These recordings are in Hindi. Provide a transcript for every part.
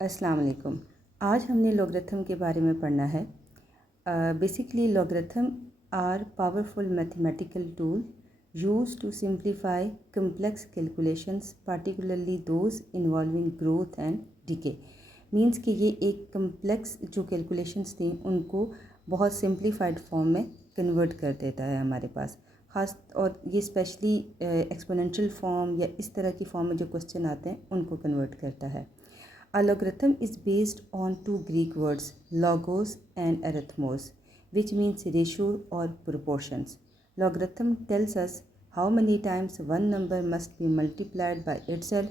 अस्सलाम वालेकुम। आज हमने लॉगरिथम के बारे में पढ़ना है। Basically logarithm are powerful mathematical tool use to simplify complex calculations, particularly those involving growth and decay। Means कि ये एक कम्प्लेक्स जो कैलकुलेशंस थी उनको बहुत सिंप्लीफाइड फॉर्म में कन्वर्ट कर देता है हमारे पास। ख़ास और ये स्पेशली एक्सपोनेंशियल फॉर्म या इस तरह की फॉर्म में जो क्वेश्चन आते हैं उनको कन्वर्ट करता है। A logarithm is based on two Greek words, logos and arithmos, which means ratio or proportions. Logarithm tells us how many times one number must be multiplied by itself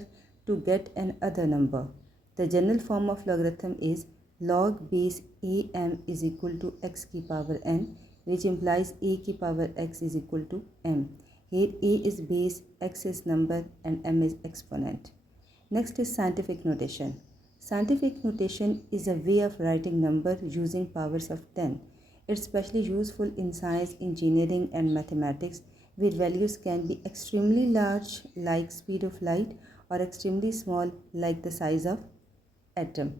to get another number. The general form of logarithm is log base am is equal to x की power n, which implies a की power x is equal to m. Here a is base, x is number and m is exponent. Next is scientific notation. Scientific notation is a way of writing number using powers of 10. It's especially useful in science, engineering and mathematics where values can be extremely large like speed of light or extremely small like the size of atom.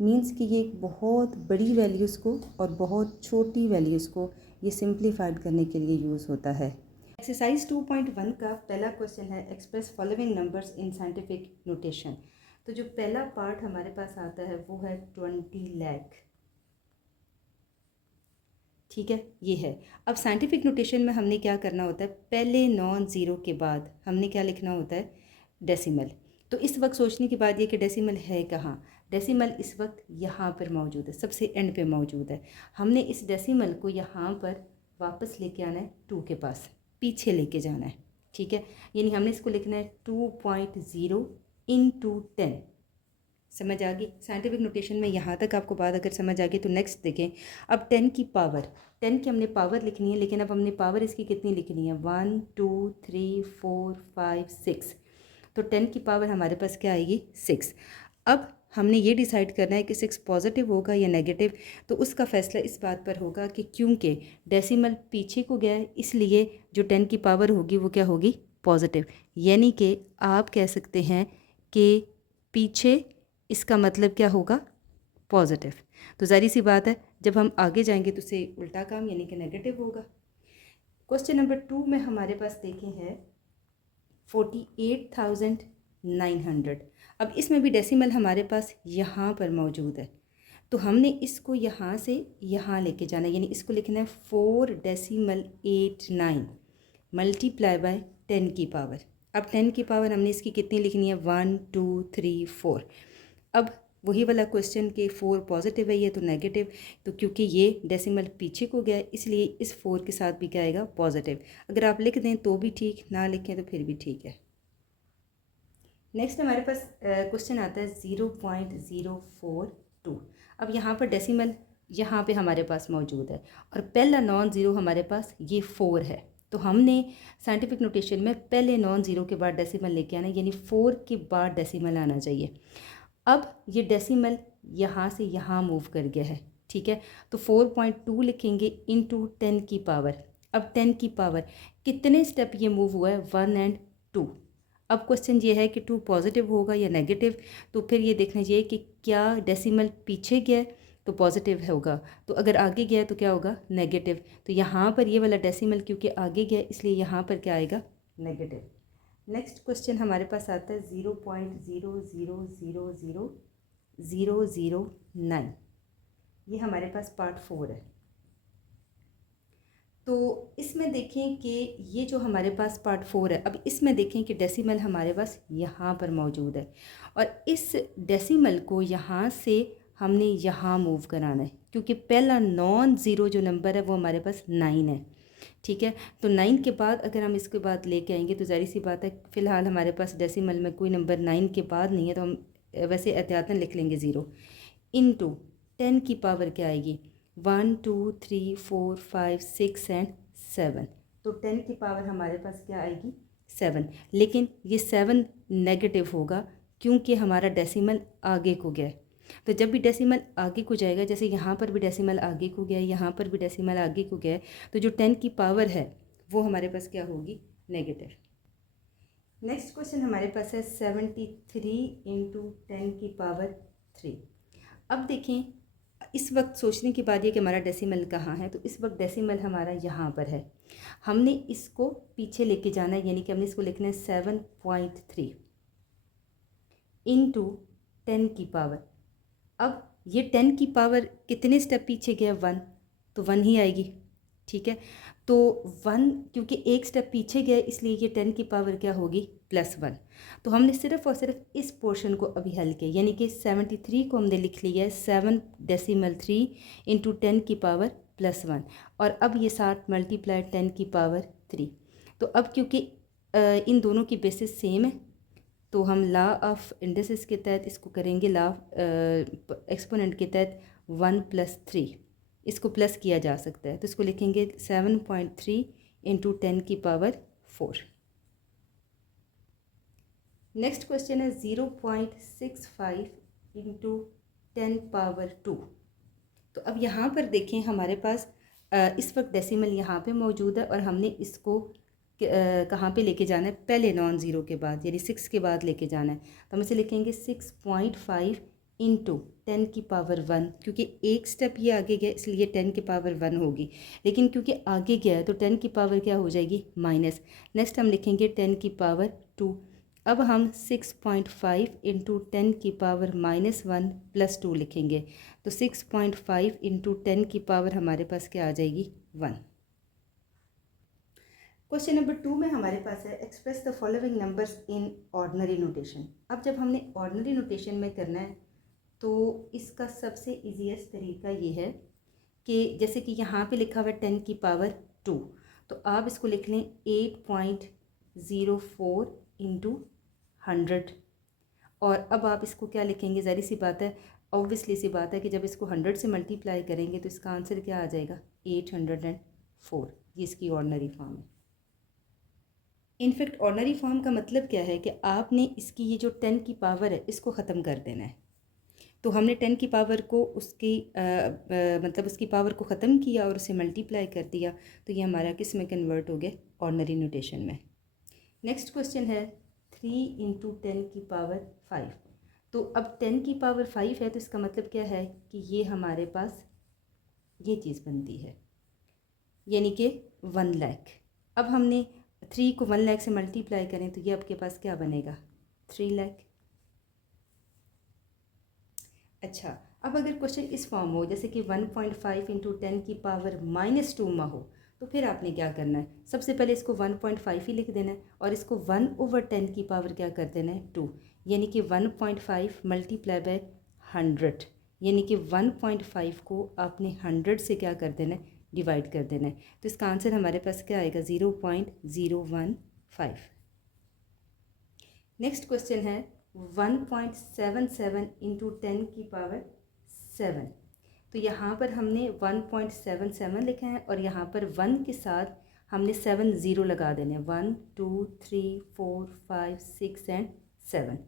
Means कि ये बहुत बड़ी वैल्यूज़ को और बहुत छोटी वैल्यूज़ को ये सिंप्लीफाइड करने के लिए यूज़ होता है। एक्सरसाइज 2.1 का पहला क्वेश्चन है express following numbers in scientific notation. तो जो पहला पार्ट हमारे पास आता है वो है 20 लाख। ठीक है, ये है। अब साइंटिफिक नोटेशन में हमने क्या करना होता है, पहले नॉन ज़ीरो के बाद हमने क्या लिखना होता है, डेसिमल। तो इस वक्त सोचने की बात ये कि डेसिमल है कहाँ। डेसिमल इस वक्त यहाँ पर मौजूद है, सबसे एंड पे मौजूद है। हमने इस डेसिमल को यहाँ पर वापस लेके आना है 2 के पास, पीछे लेके जाना है। ठीक है, यानी हमने इसको लिखना है 2.0 into 10। समझ आ गई साइंटिफिक नोटेशन में? यहाँ तक आपको बात अगर समझ आ गई तो नेक्स्ट देखें। अब 10 की पावर, 10 की हमने पावर लिखनी है, लेकिन अब हमने पावर इसकी कितनी लिखनी है, 1 2 3 4 5 6। तो 10 की पावर हमारे पास क्या आएगी, 6। अब हमने ये डिसाइड करना है कि 6 पॉजिटिव होगा या नेगेटिव। तो उसका फैसला इस बात पर होगा कि क्योंकि डेसिमल पीछे को गया है इसलिए जो 10 की पावर होगी वो क्या होगी, पॉजिटिव। यानी कि आप कह सकते हैं कि पीछे इसका मतलब क्या होगा, पॉजिटिव। तो ज़ाहिर सी बात है जब हम आगे जाएंगे तो उसे उल्टा काम यानी कि नेगेटिव होगा। क्वेश्चन नंबर 2 में हमारे पास देखें है 48,900। अब इसमें भी डेसिमल हमारे पास यहाँ पर मौजूद है, तो हमने इसको यहाँ से यहाँ लेके जाना है, यानी इसको लिखना है 4.89 मल्टीप्लाई बाय 10 की पावर। अब 10 की पावर हमने इसकी कितनी लिखनी है, 1 2 3 4। अब वही वाला क्वेश्चन कि 4 पॉजिटिव है ये तो नेगेटिव, तो क्योंकि ये डेसिमल पीछे को गया है इसलिए इस 4 के साथ भी क्या आएगा, पॉजिटिव। अगर आप लिख दें तो भी ठीक, ना लिखें तो फिर भी ठीक है। नेक्स्ट हमारे पास क्वेश्चन आता है 0.042। अब यहाँ पर डेसिमल यहाँ पे हमारे पास मौजूद है और पहला नॉन ज़ीरो हमारे पास ये 4 है। तो हमने साइंटिफिक नोटेशन में पहले नॉन ज़ीरो के बाद डेसिमल लेके आना, यानी 4 के बाद डेसिमल आना चाहिए। अब ये डेसिमल यहाँ से यहाँ मूव कर गया है, ठीक है, तो 4.2 लिखेंगे इनटू 10 की पावर। अब 10 की पावर कितने स्टेप ये मूव हुआ है, 1 और 2। अब क्वेश्चन ये है कि 2 पॉजिटिव होगा या नेगेटिव, तो फिर ये देखना चाहिए कि क्या डेसिमल पीछे गया तो पॉजिटिव होगा, तो अगर आगे गया तो क्या होगा, नेगेटिव। तो यहाँ पर ये वाला डेसिमल क्योंकि आगे गया इसलिए यहाँ पर क्या आएगा, नेगेटिव। नेक्स्ट क्वेश्चन हमारे पास आता है 0.0000009। ये हमारे पास पार्ट 4 है। तो इसमें देखें कि ये जो हमारे पास पार्ट 4 है, अब इसमें देखें कि डेसिमल हमारे पास यहाँ पर मौजूद है और इस डेसिमल को यहाँ से हमने यहाँ मूव कराना है, क्योंकि पहला नॉन ज़ीरो जो नंबर है वो हमारे पास 9 है। ठीक है, तो 9 के बाद अगर हम इसके बाद लेके आएंगे तो ज़ाहिर सी बात है फ़िलहाल हमारे पास डेसिमल में कोई नंबर 9 के बाद नहीं है, तो हम वैसे एहतियातन लिख लेंगे 0 इनटू 10 की पावर क्या आएगी, 1 2 3 4 5 6 एंड 7। तो 10 की पावर हमारे पास क्या आएगी, 7। लेकिन ये 7 नेगेटिव होगा क्योंकि हमारा डेसिमल आगे को गया। तो जब भी डेसिमल आगे को जाएगा, जैसे यहाँ पर भी डेसिमल आगे को गया, यहाँ पर भी डेसिमल आगे को गया, तो जो 10 की पावर है वो हमारे पास क्या होगी, नेगेटिव। नेक्स्ट क्वेश्चन हमारे पास है 73 इंटू 10 की पावर 3। अब देखें, इस वक्त सोचने की बात ये कि हमारा डेसिमल कहाँ है, तो इस वक्त डेसिमल हमारा यहाँ पर है। हमने इसको पीछे लेके जाना है, यानी कि हमने इसको लिखना है 7.3 इंटू 10 की पावर। अब ये 10 की पावर कितने स्टेप पीछे गया, 1, तो 1 ही आएगी। ठीक है, तो 1 क्योंकि एक स्टेप पीछे गया इसलिए ये 10 की पावर क्या होगी, +1। तो हमने सिर्फ और सिर्फ इस पोर्शन को अभी हल किया, यानी कि 73 को हमने लिख लिया है 7.3 इंटू 10 की पावर +1, और अब ये साथ मल्टीप्लाई 10 की पावर 3। तो अब क्योंकि इन दोनों की बेसिस सेम है, तो हम लॉ ऑफ इंडिसेस के तहत इसको करेंगे, लॉ ऑफ एक्सपोनेंट के तहत 1 + 3 इसको प्लस किया जा सकता है, तो इसको लिखेंगे 7.3 इंटू 10 की पावर 4। नेक्स्ट क्वेश्चन है 0.65 इंटू 10 पावर 2। तो अब यहाँ पर देखें, हमारे पास इस वक्त डेसिमल यहाँ पे मौजूद है और हमने इसको कहाँ पे लेके जाना है, पहले नॉन ज़ीरो के बाद, यानी 6 के बाद लेके जाना है। तो हम इसे लिखेंगे 6.5 इंटू 10 की पावर 1, क्योंकि एक स्टेप ये आगे गया इसलिए 10 की पावर 1 होगी, लेकिन क्योंकि आगे गया है तो 10 की पावर क्या हो जाएगी, माइनस। नेक्स्ट हम लिखेंगे 10 की पावर 2। अब हम 6.5 इंटू 10 की पावर -1 + 2 लिखेंगे, तो 6.5 इंटू 10 की पावर हमारे पास क्या आ जाएगी, 1। क्वेश्चन नंबर 2 में हमारे पास है express the following numbers in ordinary notation. अब जब हमने ऑर्डिनरी नोटेशन में करना है तो इसका सबसे ईजीएस्ट तरीका ये है कि जैसे कि यहाँ पे लिखा हुआ है 10 की पावर 2, तो आप इसको लिख लें 8.04 इंटू 100। और अब आप इसको क्या लिखेंगे, ज़ाहिर सी बात है, ऑब्वियसली सी बात है कि जब इसको 100 से मल्टीप्लाई करेंगे तो इसका आंसर क्या आ जाएगा, 804। ये इसकी ऑर्डिनरी फॉर्म है। इनफैक्ट ऑर्डिनरी फॉर्म का मतलब क्या है कि आपने इसकी ये जो 10 की पावर है इसको ख़त्म कर देना है। तो हमने 10 की पावर को उसकी मतलब उसकी पावर को ख़त्म किया और उसे मल्टीप्लाई कर दिया, तो ये हमारा किस में कन्वर्ट हो गया, ऑर्डिनरी नोटेशन में। नेक्स्ट क्वेश्चन है 3 इंटू 10 की पावर 5। तो अब 10 की पावर 5 है तो इसका मतलब क्या है कि ये हमारे पास ये चीज़ बनती है, यानी कि 1 लाख। अब हमने 3 को 1 लाख से मल्टीप्लाई करें तो ये आपके पास क्या बनेगा, 3 लाख। अच्छा, अब अगर क्वेश्चन इस फॉर्म हो जैसे कि 1.5 इंटू 10 की पावर -2 में हो, तो फिर आपने क्या करना है, सबसे पहले इसको 1.5 ही लिख देना है और इसको 1/10 की पावर क्या कर देना है, 2, यानी कि 1.5 मल्टीप्लाई बाय 100, यानी कि 1.5 को आपने 100 से क्या कर देना है, डिवाइड कर देना है। तो इसका आंसर हमारे पास क्या आएगा, 0.015। नेक्स्ट क्वेश्चन है 1.77 इंटू 10 की पावर 7। तो यहाँ पर हमने 1.77 लिखा है और यहाँ पर 1 के साथ हमने 7 ज़ीरो लगा देने हैं, 1 2 3 4 5 6 एंड 7।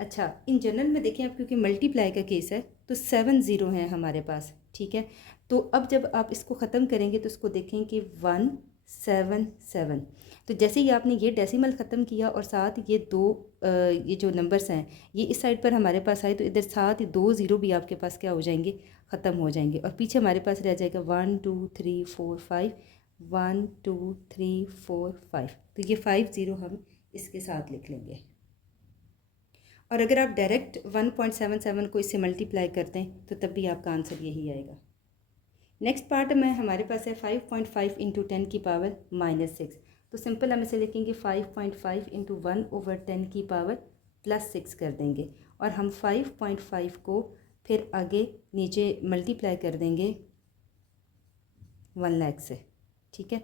अच्छा, इन जनरल में देखें आप, क्योंकि मल्टीप्लाई का केस है तो 7 ज़ीरो हैं हमारे पास, ठीक है। तो अब जब आप इसको ख़त्म करेंगे तो इसको देखें कि 177। तो जैसे ही आपने ये डेसिमल ख़त्म किया और साथ ये दो ये जो नंबर्स हैं ये इस साइड पर हमारे पास आए, तो इधर साथ ही 2 ज़ीरो भी आपके पास क्या हो जाएंगे, ख़त्म हो जाएंगे, और पीछे हमारे पास रह जाएगा 1 2 3 4 5, 1 2 3 4 5। तो ये 5 ज़ीरो हम इसके साथ लिख लेंगे। और अगर आप डायरेक्ट 1.77 को इससे मल्टीप्लाई करते हैं तो तब भी आपका आंसर यही आएगा। नेक्स्ट पार्ट में हमारे पास है 5.5 इंटू 10 की पावर -6। तो सिंपल हम इसे लिखेंगे 5.5 इंटू 1/10 की पावर +6 कर देंगे, और हम 5.5 को फिर आगे नीचे मल्टीप्लाई कर देंगे 1 लाख से, ठीक है।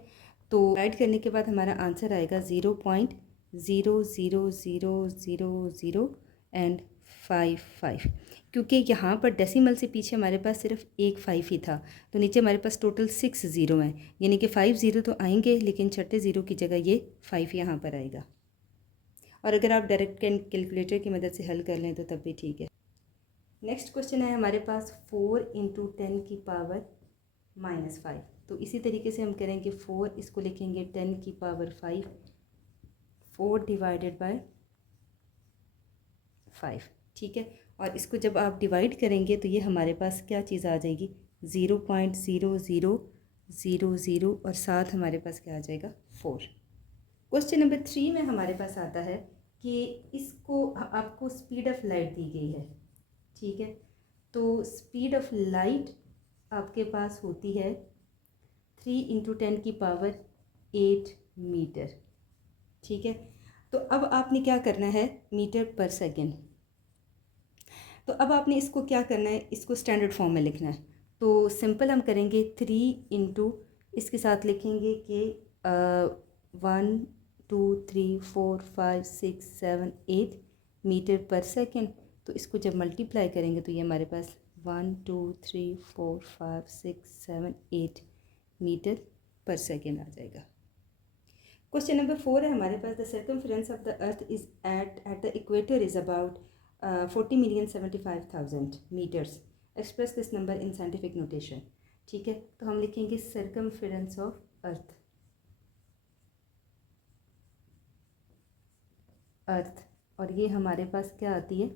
तो ऐड करने के बाद हमारा आंसर आएगा 0.00000 एंड 55। क्योंकि यहाँ पर डेसिमल से पीछे हमारे पास सिर्फ एक 5 ही था, तो नीचे हमारे पास टोटल 6 ज़ीरो हैं, यानी कि 5 ज़ीरो तो आएंगे लेकिन छठे ज़ीरो की जगह ये 5 यहाँ पर आएगा। और अगर आप डायरेक्ट कैलकुलेटर की मदद से हल कर लें तो तब भी ठीक है। नेक्स्ट क्वेश्चन है हमारे पास 4 इंटू 10 की पावर -5। तो इसी तरीके से हम करेंगे 4, इसको लिखेंगे 10 की पावर 5, 4 डिवाइडेड बाय 5, ठीक है। और इसको जब आप डिवाइड करेंगे तो ये हमारे पास क्या चीज़ आ जाएगी, 0.0000 और साथ हमारे पास क्या आ जाएगा, 4। क्वेश्चन नंबर 3 में हमारे पास आता है कि इसको आपको स्पीड ऑफ लाइट दी गई है, ठीक है। तो स्पीड ऑफ लाइट आपके पास होती है 3 × 10⁸ मीटर, ठीक है। तो अब आपने क्या करना है, मीटर पर सेकेंड। तो अब आपने इसको क्या करना है, इसको स्टैंडर्ड फॉर्म में लिखना है। तो सिंपल हम करेंगे 3 × इसके साथ लिखेंगे कि 1 2 3 4 5 6 7 8 मीटर पर सेकेंड। तो इसको जब मल्टीप्लाई करेंगे तो ये हमारे पास 1 2 3 4 5 6 7 8 मीटर पर सेकेंड आ जाएगा। क्वेश्चन नंबर 4 है हमारे पास, the circumference of the earth is at the equator is about 40,075,000 meters, express this number in scientific notation, ठीक है। तो हम लिखेंगे सर्कमफेरेंस ऑफ अर्थ और ये हमारे पास क्या आती है,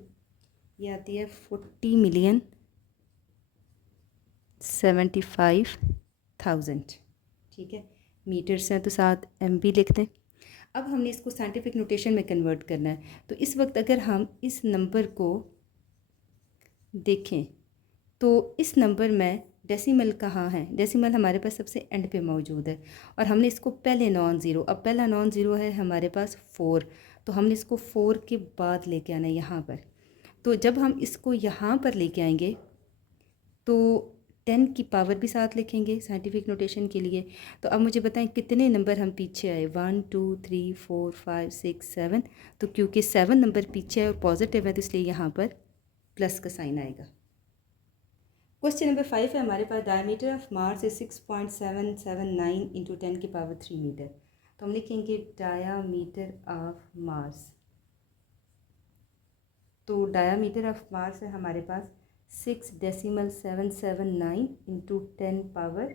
ये आती है 40,075,000, ठीक है। मीटर्स हैं तो साथ MB लिख दें। अब हमने इसको साइंटिफिक नोटेशन में कन्वर्ट करना है। तो इस वक्त अगर हम इस नंबर को देखें तो इस नंबर में डेसिमल कहाँ है, डेसिमल हमारे पास सबसे एंड पे मौजूद है और हमने इसको पहले नॉन ज़ीरो, अब पहला नॉन ज़ीरो है हमारे पास 4, तो हमने इसको 4 के बाद लेके आना है यहाँ पर। तो जब हम इसको यहाँ पर लेके आएंगे तो 10 की पावर भी साथ लिखेंगे साइंटिफिक नोटेशन के लिए। तो अब मुझे बताएं कितने नंबर हम पीछे आए, 1 2 3 4 5 6 7। तो क्योंकि 7 नंबर पीछे है और पॉजिटिव है तो इसलिए यहाँ पर प्लस का साइन आएगा। क्वेश्चन नंबर 5 है हमारे पास, diameter of Mars is 6.779 × 10⁻³ meter. तो हम लिखेंगे डायामीटर ऑफ मार्स। तो डायामीटर ऑफ मार्स है हमारे पास 6.779 × 10⁻³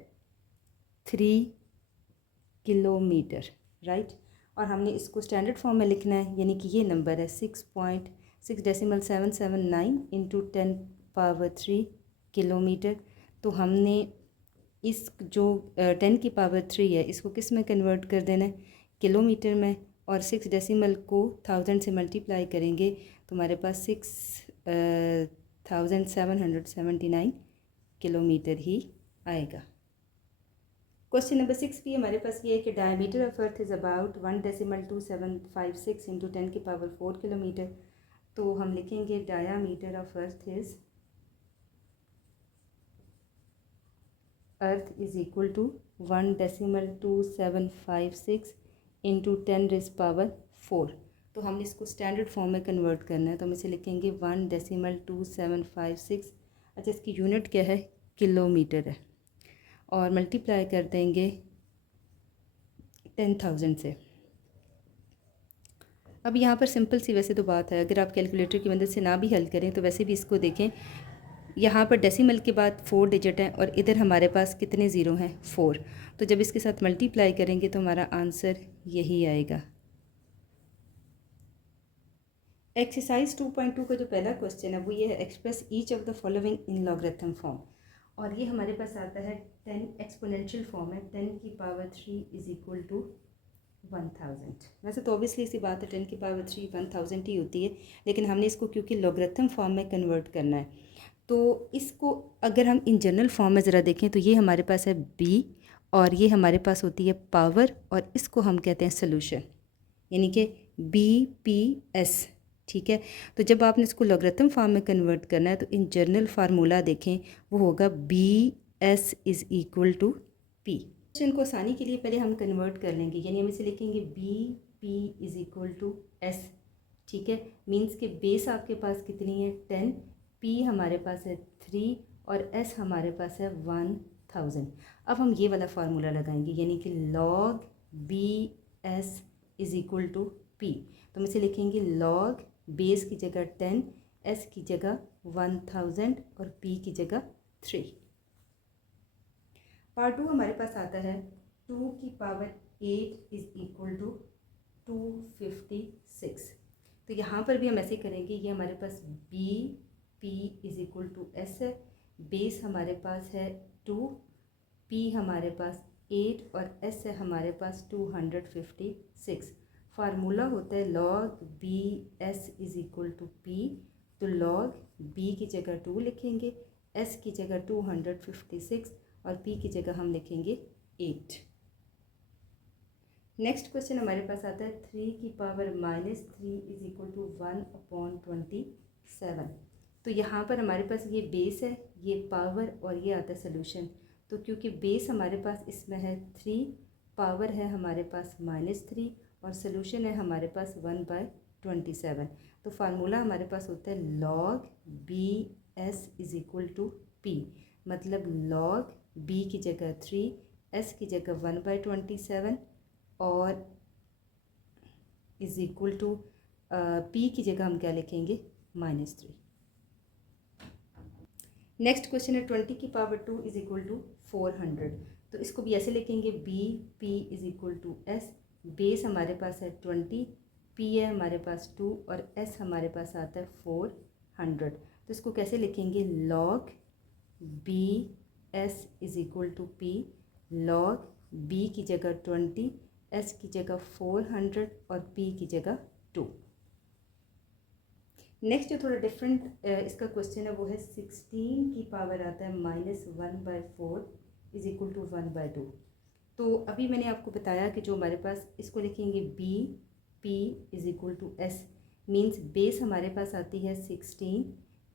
किलोमीटर, राइट। और हमने इसको स्टैंडर्ड फॉर्म में लिखना है, यानी कि ये नंबर है 6.779 × 10⁻³ किलोमीटर। तो हमने इस जो 10⁻³ है इसको किस में कन्वर्ट कर देना है, किलोमीटर में, और 6 डेसिमल को 1000 से मल्टीप्लाई करेंगे तो हमारे पास 6,779 किलोमीटर ही आएगा। क्वेश्चन नंबर 6 भी हमारे पास ये है कि diameter of earth is about 1.2756 × 10⁻⁴ kilometre. तो हम लिखेंगे diameter of earth is equal to 1.2756 × 10⁻⁴। तो हमने इसको स्टैंडर्ड फॉर्म में कन्वर्ट करना है, तो हम इसे लिखेंगे 1.2756। अच्छा, इसकी यूनिट क्या है, किलोमीटर है, और मल्टीप्लाई कर देंगे 10,000 से। अब यहाँ पर सिंपल सी वैसे तो बात है, अगर आप कैलकुलेटर की मदद से ना भी हल करें तो वैसे भी इसको देखें, यहाँ पर डेसिमल के बाद 4 डिजिट हैं और इधर हमारे पास कितने ज़ीरो हैं, 4। तो जब इसके साथ मल्टीप्लाई करेंगे तो हमारा आंसर यही आएगा। एक्सरसाइज 2.2 का जो पहला क्वेश्चन है वो ये है, express each of the following in logarithm form. और ये हमारे पास आता है 10 एक्सपोनेंशियल फॉर्म है, 10⁻³ इज़ इक्वल टू 1000। वैसे तो ऑब्वियसली सी बात है 10⁻³ 1000 ही होती है, लेकिन हमने इसको क्योंकि लॉगरिथम फॉर्म में कन्वर्ट करना है तो इसको अगर हम इन जनरल फॉर्म में ज़रा देखें तो ये हमारे पास है b और ये हमारे पास होती है पावर, और इसको हम कहते हैं सोल्यूशन, यानी कि BPS, ठीक है। तो जब आपने इसको लॉगरिथम फॉर्म में कन्वर्ट करना है तो इन जनरल फार्मूला देखें वो होगा BS is equal to P। Question को आसानी के लिए पहले हम कन्वर्ट कर लेंगे, यानी हम इसे लिखेंगे BP is equal to S, ठीक है। मीन्स के बेस आपके पास कितनी है, 10, P हमारे पास है 3 और S हमारे पास है 1000। अब हम ये वाला फार्मूला लगाएंगे, यानी कि log BS is equal to P। तो हम इसे लिखेंगे log बेस की जगह 10, S की जगह 1000 और P की जगह 3। पार्ट 2 हमारे पास आता है 2⁸ इज़ इक्वल टू 256। तो यहाँ पर भी हम ऐसे करेंगे, ये हमारे पास B P is equal to S है, बेस हमारे पास है 2, P हमारे पास 8 और S है हमारे पास 256। फार्मूला होता है log B S is equal to P, तो log B की जगह 2 लिखेंगे, S की जगह 256 और P की जगह हम लिखेंगे 8। नेक्स्ट क्वेश्चन हमारे पास आता है 3 की पावर -3 इज़ इक्वल टू 1/27। तो यहाँ पर हमारे पास ये बेस है, ये पावर और ये आता है सोल्यूशन। तो क्योंकि बेस हमारे पास इसमें है 3, पावर है हमारे पास -3 और सोल्यूशन है हमारे पास 1/27। तो फार्मूला हमारे पास होता है log B S is equal to P, मतलब log B की जगह 3, S की जगह 1/27 और इज़ इक्वल टू P की जगह हम क्या लिखेंगे -3। नेक्स्ट क्वेश्चन है 20 की पावर 2 इज़ इक्वल टू 400। तो इसको भी ऐसे लिखेंगे P is equal to S, base हमारे पास है 20, P है हमारे पास 2 और S हमारे पास आता है 400। तो इसको कैसे लिखेंगे log B S is equal to P, log B की जगह 20, S की जगह 400 और P की जगह 2। नेक्स्ट जो थोड़ा डिफरेंट इसका क्वेश्चन है वो है 16 की पावर आता है -1/4 इज़ इक्वल टू 1/2। तो अभी मैंने आपको बताया कि जो हमारे पास इसको लिखेंगे P is equal to S, means base हमारे पास आती है 16,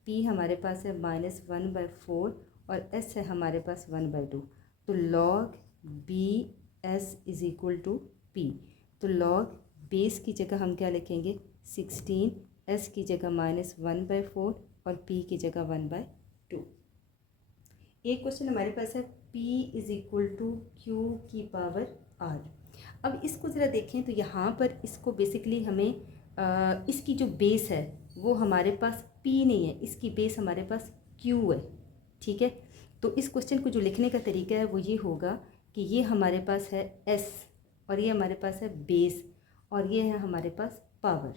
P हमारे पास है -1/4 और S है हमारे पास 1/2। तो log B S is equal to P, तो log बेस की जगह हम क्या लिखेंगे 16, S की जगह -1/4 और P की जगह 1/2। एक क्वेश्चन हमारे पास है P is equal to Q की पावर R। अब इसको ज़रा देखें तो यहाँ पर इसको बेसिकली हमें इसकी जो बेस है वो हमारे पास P नहीं है, इसकी बेस हमारे पास Q है, ठीक है। तो इस क्वेश्चन को जो लिखने का तरीका है वो ये होगा कि ये हमारे पास है S और ये हमारे पास है बेस और ये है हमारे पास पावर,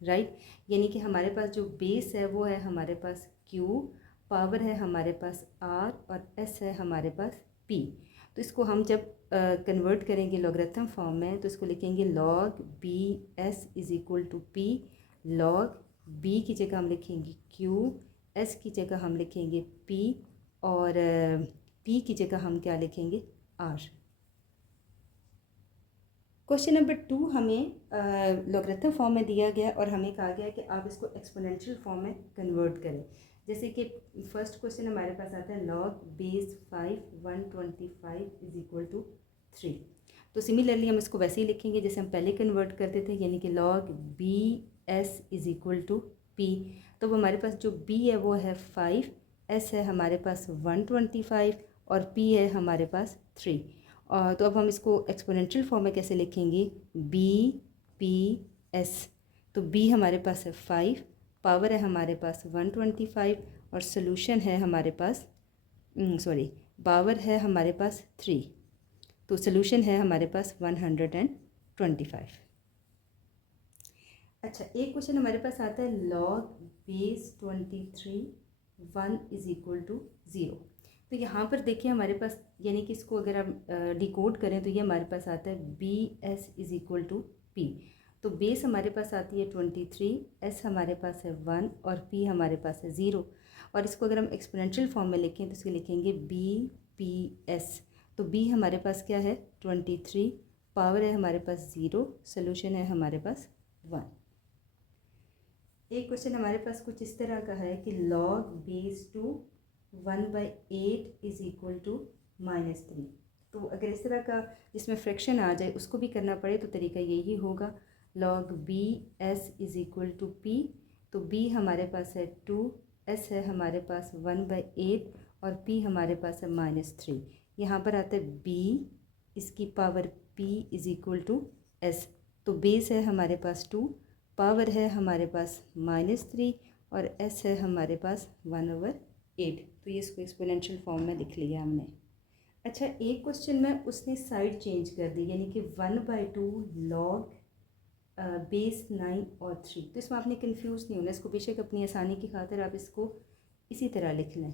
राइट। यानी कि हमारे पास जो बेस है वो है हमारे पास Q, पावर है हमारे पास R और S है हमारे पास P। तो इसको हम जब कन्वर्ट करेंगे लॉगरिथम फॉर्म में तो इसको लिखेंगे log B S is equal to P, log B की जगह हम लिखेंगे Q, S की जगह हम लिखेंगे P और P की जगह हम क्या लिखेंगे R। क्वेश्चन नंबर 2 हमें लॉगरिथम फॉर्म में दिया गया और हमें कहा गया कि आप इसको एक्सपोनेंशियल फॉर्म में कन्वर्ट करें। जैसे कि फर्स्ट क्वेश्चन हमारे पास आता है log base 5 125 is equal to 3। तो सिमिलरली हम इसको वैसे ही लिखेंगे जैसे हम पहले कन्वर्ट करते थे, यानी कि log B S is equal to P। तो वो हमारे पास जो B है वो है 5, S है हमारे पास 125 और P है हमारे पास 3। तो अब हम इसको एक्सपोनेंशियल फॉर्म में कैसे लिखेंगे B S। तो B हमारे पास है 5, पावर है हमारे पास 125 और सोल्यूशन है हमारे पास पावर है हमारे पास 3, तो सोल्यूशन है हमारे पास 125। अच्छा, एक क्वेश्चन हमारे पास आता है log base 23 1 is equal to 0। तो यहाँ पर देखिए हमारे पास, यानी कि इसको अगर हम डिकोड करें तो ये हमारे पास आता है BS is equal to P। तो बेस हमारे पास आती है 23, S हमारे पास है 1 और P हमारे पास है 0। और इसको अगर हम एक्सपोनेंशियल फॉर्म में लिखें तो इसको लिखेंगे BPS। तो B हमारे पास क्या है 23, पावर है हमारे पास 0, सोल्यूशन है हमारे पास 1। एक क्वेश्चन हमारे पास कुछ इस तरह का है कि log base 2 1/8 is equal to -3। तो अगर इस तरह का जिसमें फ्रैक्शन आ जाए उसको भी करना पड़े तो तरीका यही होगा log B S is equal to P। तो B हमारे पास है 2, S है हमारे पास 1/8 और P हमारे पास है -3। यहाँ पर आता है B, इसकी power P is equal to S। तो बेस है हमारे पास 2, पावर है हमारे पास -3 और S है हमारे पास 1/8। तो ये इसको एक्सपोनेंशियल फॉर्म में लिख लिया हमने। अच्छा, एक क्वेश्चन में उसने साइड चेंज कर दी, यानी कि 1/2 log बेस 9 और 3। तो इसमें आपने कंफ्यूज नहीं होना, इसको बेशक अपनी आसानी की खातिर आप इसको इसी तरह लिख लें।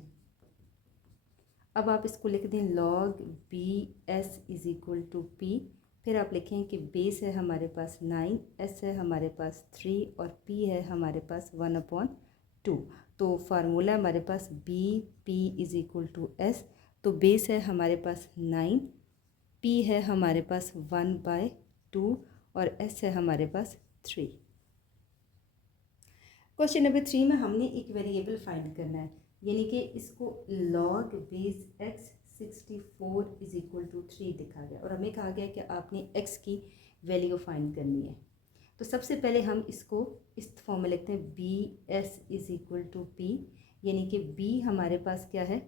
अब आप इसको लिख दें log BS is equal to P। फिर आप लिखें कि बेस है हमारे पास 9, S है हमारे पास 3 और P है हमारे पास 1/2। तो फार्मूला हमारे पास BP is equal to S। तो बेस है हमारे पास 9, P है हमारे पास 1/2 और S है हमारे पास 3। क्वेश्चन नंबर 3 में हमने एक वेरिएबल फाइंड करना है, यानी कि इसको log base x 64 is equal to 3 लिखा गया और हमें कहा गया कि आपने x की वैल्यू फाइंड करनी है। तो सबसे पहले हम इसको इस फॉर्म में लिखते हैं BS is equal to P, यानी कि B हमारे पास क्या है,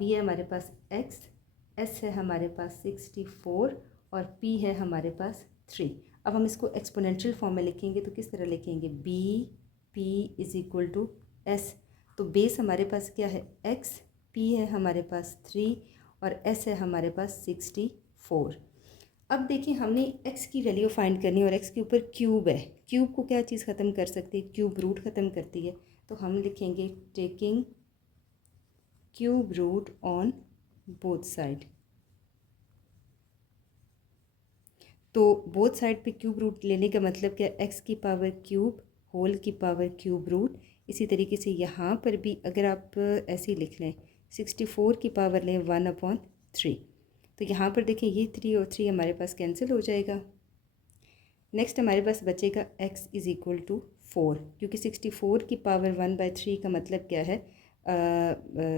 B है हमारे पास x, S है हमारे पास 64 और P है हमारे पास 3। अब हम इसको एक्सपोनेंशियल फॉर्म में लिखेंगे तो किस तरह लिखेंगे, P is equal to S। तो बेस हमारे पास क्या है x, P है हमारे पास 3 और S है हमारे पास 64। अब देखिए हमने x की वैल्यू फाइंड करनी है और x के ऊपर क्यूब है। क्यूब को क्या चीज़ ख़त्म कर सकती है, क्यूब रूट ख़त्म करती है। तो हम लिखेंगे taking cube root on both side. तो बोथ साइड पे क्यूब रूट लेने का मतलब क्या, x की पावर क्यूब होल की पावर क्यूब रूट। इसी तरीके से यहाँ पर भी अगर आप ऐसे ही लिख लें 64 की पावर लें 1/3। तो यहाँ पर देखें ये 3 और 3 हमारे पास कैंसिल हो जाएगा। नेक्स्ट हमारे पास बचेगा x इज़ इक्वल टू 4, क्योंकि 64 की पावर 1/3 का मतलब क्या है,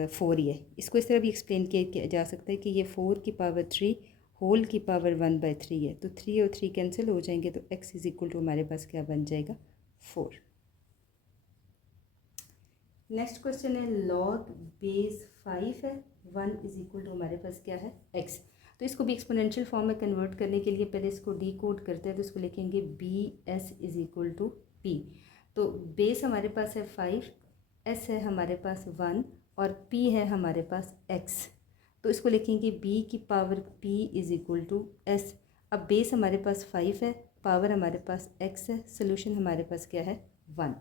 4 ही है। इसको इस तरह भी एक्सप्लेन किया जा सकता है कि ये 4 की पावर 3 होल की पावर 1/3 है। तो 3 और 3 कैंसिल हो जाएंगे तो x इज़ इक्वल टू हमारे पास क्या बन जाएगा, 4। नेक्स्ट क्वेश्चन है log बेस 5 है, 1 इज़ इक्वल टू हमारे पास क्या है, x। तो इसको भी एक्सपोनेंशियल फॉर्म में कन्वर्ट करने के लिए पहले इसको डीकोड करते हैं। तो इसको लिखेंगे BS is equal to P। तो बेस हमारे पास है 5, S है हमारे पास 1 और P है हमारे पास x। तो इसको लिखेंगे B की power P is equal to S। अब बेस हमारे पास 5 है, पावर हमारे पास x है, सोल्यूशन हमारे पास क्या है, 1।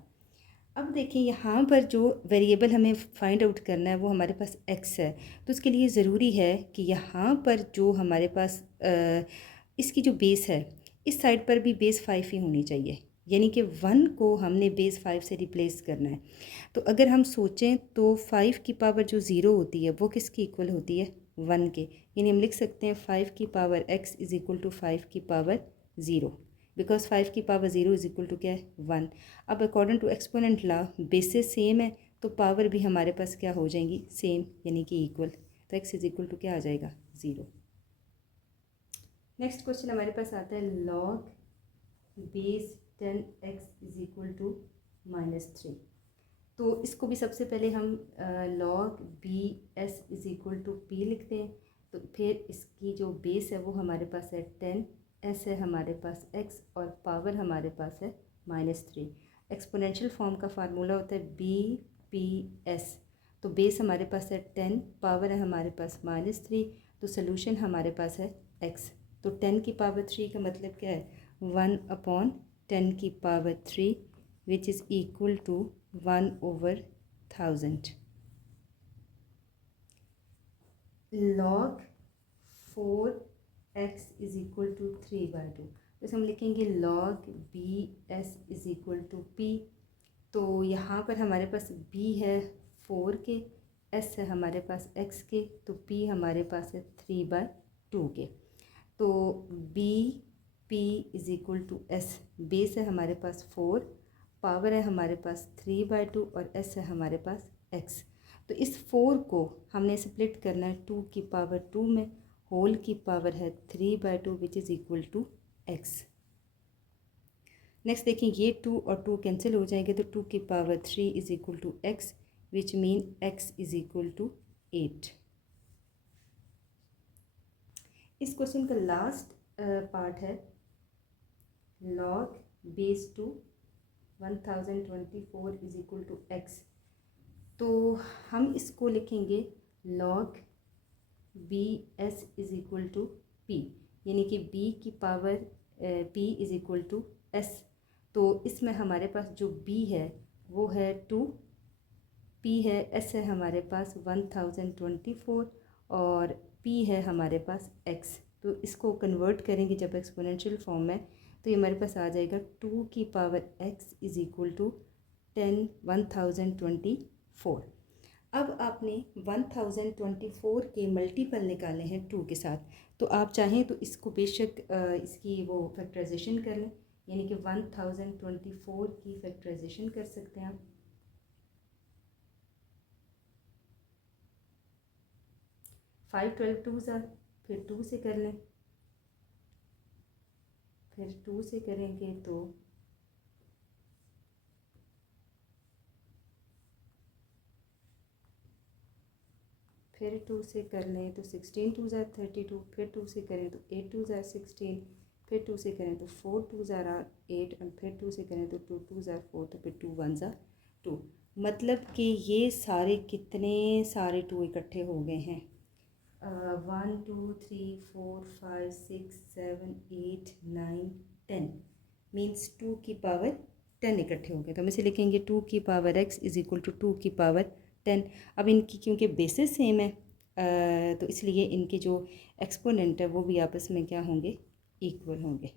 अब देखिए यहाँ पर जो वेरिएबल हमें फाइंड आउट करना है वो हमारे पास x है। तो उसके लिए ज़रूरी है कि यहाँ पर जो हमारे पास इसकी जो बेस है इस साइड पर भी बेस 5 ही होनी चाहिए, यानी कि 1 को हमने बेस 5 से रिप्लेस करना है। तो अगर हम सोचें तो 5 की पावर जो 0 होती है वो किसकी इक्वल होती है, 1 के। यानी हम लिख सकते हैं 5 की power x is equal to 5 की पावर 0, बिकॉज 5 की पावर 0 इज़ इक्वल टू क्या है, 1। अब according to exponent law bases same है तो पावर भी हमारे पास क्या हो जाएंगी, सेम, यानी कि इक्वल। तो x इज़ इक्वल टू क्या आ जाएगा, 0। नेक्स्ट क्वेश्चन हमारे पास आता है log base 10x is equal to -3। तो इसको भी सबसे पहले हम log BS is equal to P लिखते हैं। तो फिर इसकी जो बेस है वो हमारे पास है 10, S है हमारे पास x और पावर हमारे पास है -3। एक्सपोनेंशियल फॉर्म का फार्मूला होता है BPS। तो बेस हमारे पास है 10, पावर है हमारे पास -3, तो सोल्यूशन हमारे पास है x। तो 10 की पावर 3 का मतलब क्या है, 1/10 की power 3 which is equal to 1/1000। log 4x is equal to 3/2। तो हम लिखेंगे log BS is equal to P। तो यहाँ पर हमारे पास B है 4 के, S है हमारे पास x के, तो P हमारे पास है 3/2 के। तो BP is equal to S, base है हमारे पास 4, पावर है हमारे पास 3/2 और S है हमारे पास x। तो इस 4 को हमने स्प्लिट करना है 2 की पावर 2 में, होल की पावर है 3/2 which is equal to x। Next देखिए ये 2 और 2 कैंसिल हो जाएंगे तो 2 की power 3 is equal to x which mean x is equal to 8। इस क्वेश्चन का लास्ट पार्ट है log base 2 1024 is equal to x। तो हम इसको लिखेंगे log BS is equal to P, यानी कि B की power P is equal to S। तो इसमें हमारे पास जो B है वो है 2, P P है, S है हमारे पास 1024 और P है हमारे पास X। तो इसको कन्वर्ट करेंगे जब एक्सपोनेंशियल फॉर्म में, तो ये हमारे पास आ जाएगा 2 की power x is equal to 1024। अब आपने 1024 के मल्टीपल निकाले हैं 2 के साथ, तो आप चाहें तो इसको बेशक इसकी वो फैक्टराइजेशन कर लें, यानी कि 1024 की फैक्टराइजेशन कर सकते हैं आप। 5 12 2 फिर 2 से कर लें, फिर 2 से करेंगे तो फिर 2 से कर लें तो 16 2 ज़ार 32, फिर 2 से करें तो 8 2 ज़ार 16, फिर 2 से करें तो 4 2 ज़ार 8 और फिर 2 से करें तो 2 2 ज़ार 4, तो फिर 2 1 ज़ार 2। मतलब कि ये सारे कितने सारे 2 इकट्ठे हो गए हैं। 1 2 3 4 5 6 7 8 9 10 मीन्स 2 की पावर 10 इकट्ठे हो गए। तो हम इसे लिखेंगे 2 की power x is equal to 2 की पावर 10। अब इनकी क्योंकि बेसिस सेम है तो इसलिए इनके जो एक्सपोनेंट है वो भी आपस में क्या होंगे, इक्वल होंगे।